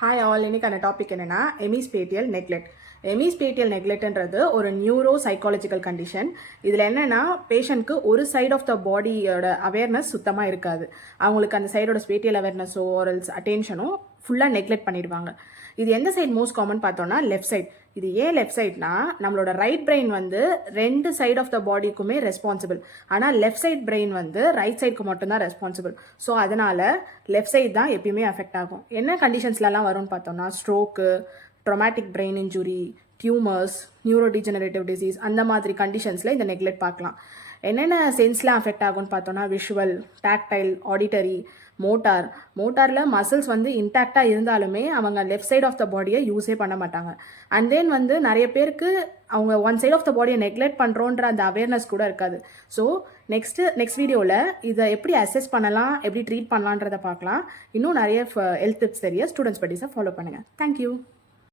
Hi all, இன்னைக்கான topic என்னன்னா எமிஸ்பேட்டியல் neglect. எமிஸ்பேட்டியல் நெக்லெக்ட்ன்றது ஒரு நியூரோ சைக்காலஜிக்கல் கண்டிஷன். இதில் என்னென்னா பேஷண்ட்க்கு ஒரு சைட் ஆஃப் த பாடியோட அவேர்னஸ் சுத்தமாக இருக்காது. அவங்களுக்கு அந்த சைடோட ஸ்பேட்டியல் அவேர்னஸோ ஆரல்ஸ் அட்டென்ஷனோ ஃபுல்லாக நெக்லெக்ட் பண்ணிடுவாங்க. இது எந்த சைட் மோஸ்ட் காமன் பார்த்தோம்னா லெஃப்ட் சைட். இது ஏன் லெஃப்ட் சைட்னா நம்மளோட ரைட் பிரெயின் வந்து ரெண்டு சைட் ஆஃப் த பாடிக்குமே ரெஸ்பான்சிபிள். ஆனால் லெஃப்ட் சைட் பிரெயின் வந்து ரைட் சைடுக்கு மட்டும்தான் ரெஸ்பான்சிபிள். ஸோ அதனால லெஃப்ட் சைட் தான் எப்பயுமே அஃபெக்ட் ஆகும். என்ன கண்டிஷன்ஸ்லாம் வரும்னு பார்த்தோம்னா stroke, traumatic brain injury, tumours, neurodegenerative disease, அந்த மாதிரி கண்டிஷன்ஸில் இந்த நெக்லெக்ட் பார்க்கலாம். என்னென்ன சென்ஸ்லாம் அஃபெக்ட் ஆகும்னு பார்த்தோன்னா விஷுவல், டாக்டைல், ஆடிட்டரி, மோட்டாரில் மசில்ஸ் வந்து இன்டாக்டாக இருந்தாலுமே அவங்க லெஃப்ட் சைட் ஆஃப் த பாடியை யூஸே பண்ண மாட்டாங்க. அண்ட் தென் வந்து நிறைய பேருக்கு அவங்க ஒன் சைட் ஆஃப் த பாடியை நெக்லெக்ட் பண்ணுறோன்ற அந்த அவேர்னஸ் கூட இருக்காது. ஸோ நெக்ஸ்ட் வீடியோவில் இதை எப்படி அசஸ் பண்ணலாம், எப்படி ட்ரீட் பண்ணலான்றதை பார்க்கலாம். இன்னும் நிறைய ஹெல்த் டிப்ஸ் தெரிய ஸ்டூடெண்ட்ஸ் படிஸை ஃபாலோ பண்ணுங்கள். தேங்க்யூ.